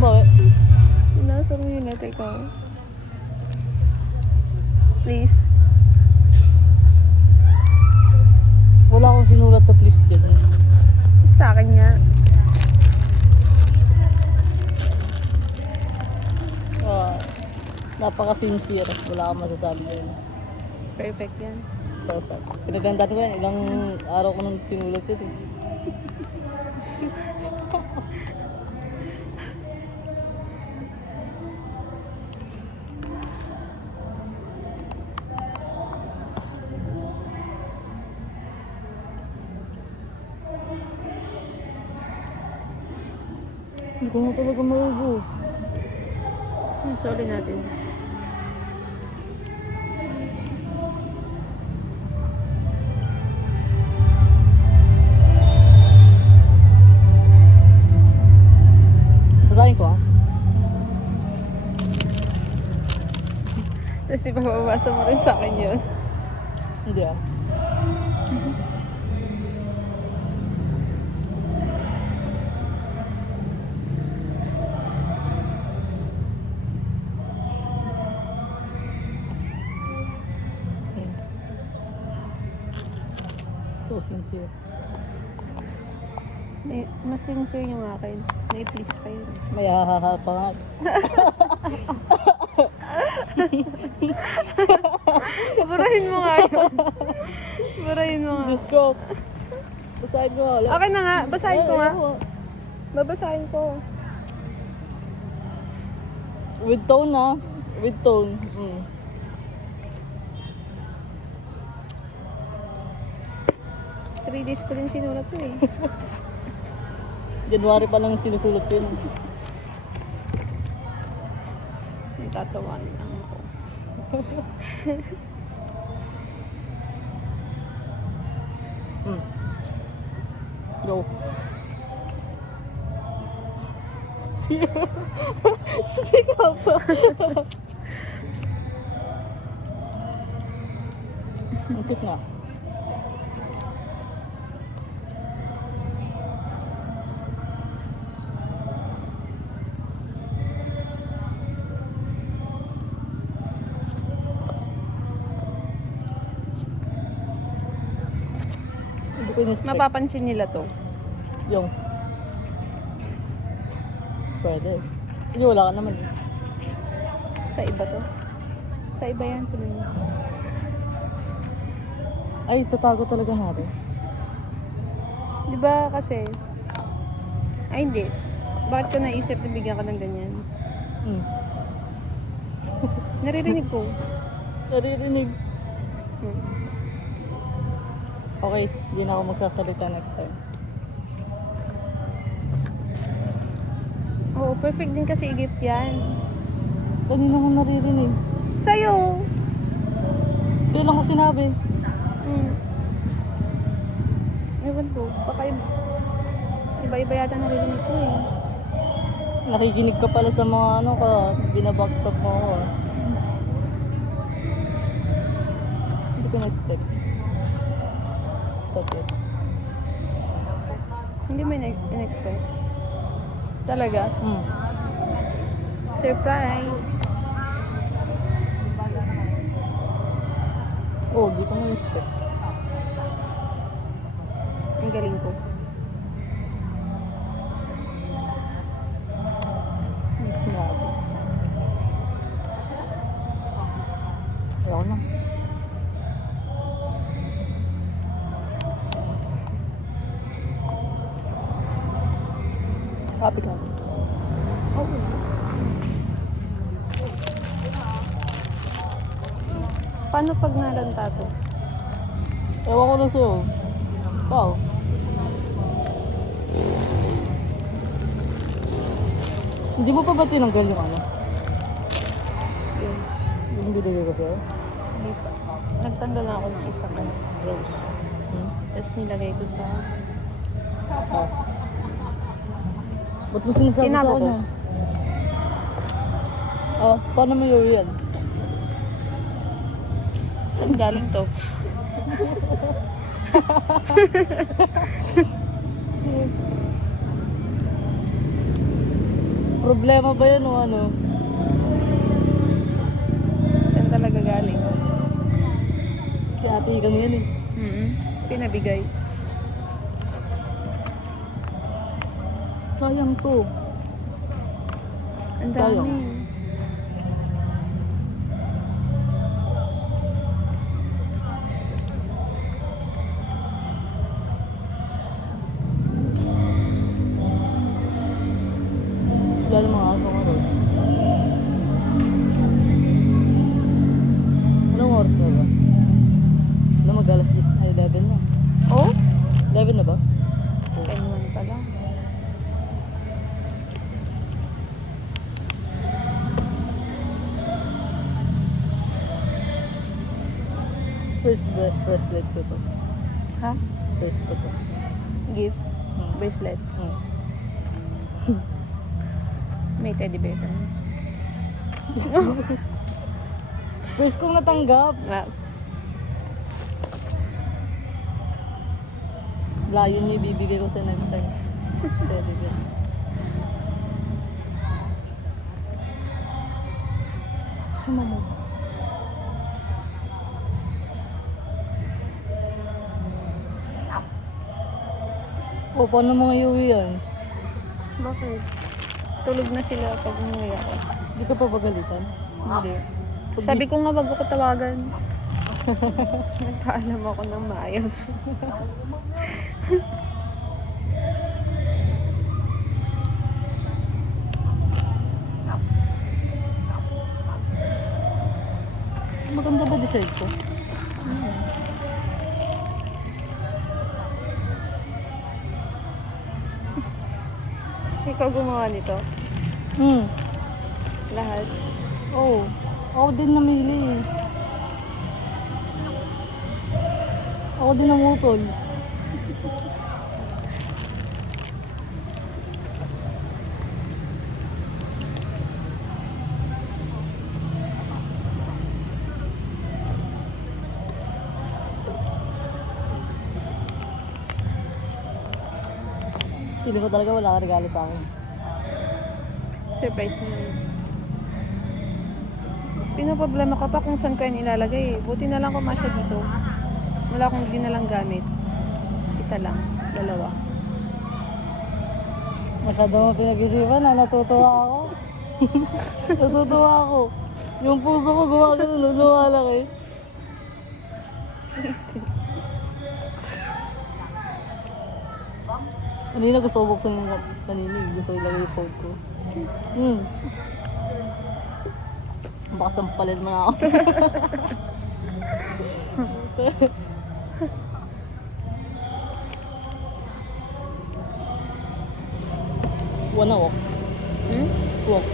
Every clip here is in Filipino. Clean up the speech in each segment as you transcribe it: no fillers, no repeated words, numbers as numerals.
ba? Nasa mo yun natin ko. Please. Wala akong sinulat na please din. Sa akin nga. Napaka-sincere. Wala akong masasabi yun. Perfect yan. Perfect. Pinagandaan ko yan. Ilang araw ko nang sinulat yun eh. Hindi ko na talaga maubos. Sorry natin. Basahin ko ah. Tapos ipapabasa mo rin sa akin yun. Hindi ah. So sincere. Mas sincere yung akin. May please pa yun. May hahaha pa nga. Burahin mo nga yun. Burahin mo nga. Diyos ko. Basahin ko nga. Okay na nga. Basahin ko nga. Babasahin ko. With tone ah. With tone. Mm. Three days ko din sinulat to eh. January pa lang sinusulat yun. Nagtatawanan lang ako. Mm. Go. Speak up. Angkit nga. Hindi ko in-expect. Mapapansin nila to. Yung. Pwede. Hindi, wala ka naman. Sa iba to. Sa iba yan sila niya. Ay, tatago talaga natin. Di ba kasi... Ay hindi. Bakit ko naisip na bigyan ka ng ganyan? Mm. Naririnig ko. Naririnig. Hmm. Okay, hindi na ako magsasalita next time. Oo, perfect din kasi i-gift yan. Kanina ko naririnig. Sa'yo! Hindi lang ko sinabi. Ewan ko, baka iba-iba yata naririnig ko eh. Nakikinig ka pala sa mga ano ka, binabackstop mo ako. Ah. Hindi ko na-expect. Sakit. Hindi mo in-expect. Talaga? Mm. Surprise! Oo, di ko na-expect. Ang galing ko. Sinabi. Ayaw na. Happy ka. Oo. Paano pag nalanta to? Ewan ko na sa'yo. Wow. Hindi mo pa ba tinanggal yung ano? Yun. Yung binigay ko sa'yo? Hindi pa. Nagtanggal na ako ng isang rose. Tapos nilagay ko sa... Sa... Ba't mo sinasabi sa Tinago ko. kanya? Ah, paano mo yun yan? Saan galing to? Problema ba yan o ano? Saan talaga galing? Kaya ate kami yan eh. Pinabigay. Sayang to. Ang Sayang. dami. Wala ng mga aso nga ron. Anong oras na ba? Wala mag-alas 10, ay 11 na. Oh? 11 na ba? 10-1 pa lang. Bracelet ko to. Ha? First ko to. Gift? Bracelet? May teddy bear ka na. First kong natanggap. Ah, Layo niya ibibigay ko sa next time. Teddy bear. suma mo. O, paano mga iuwi yan? Bakit? Tulog na sila pag umuwi ako. Hindi ka pa bagalitan? Hindi. Sabi ko nga wag ako tawagan. Nagpaalam ako ng maayos. Maganda ba design ko? Ikaw gumawa nito? Lahat? Oo. Ako din namili. Ako din namutol. Feeling ko talaga wala ka regalo sa akin. Surprise mo yun. Pinoproblema ka pa kung saan ko yan ilalagay. Buti na lang kumasya dito. Wala akong dinalang gamit. Isa lang. Dalawa. Masyado mo pinag-isipan na natutuwa ako. Natutuwa ako. Yung puso ko gumagano, lumalaki. Kanina gusto ko buksan yung kanina. Gusto ko ilagay yung phone ko. Baka sampalin mo na ako. Wanna walk? Walk.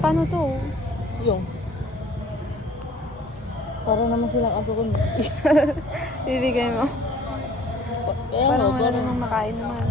Paano to? Yung. Para naman silang aso ko. Bibigay mo. Kaya Parang nga, wala parang namang makain naman.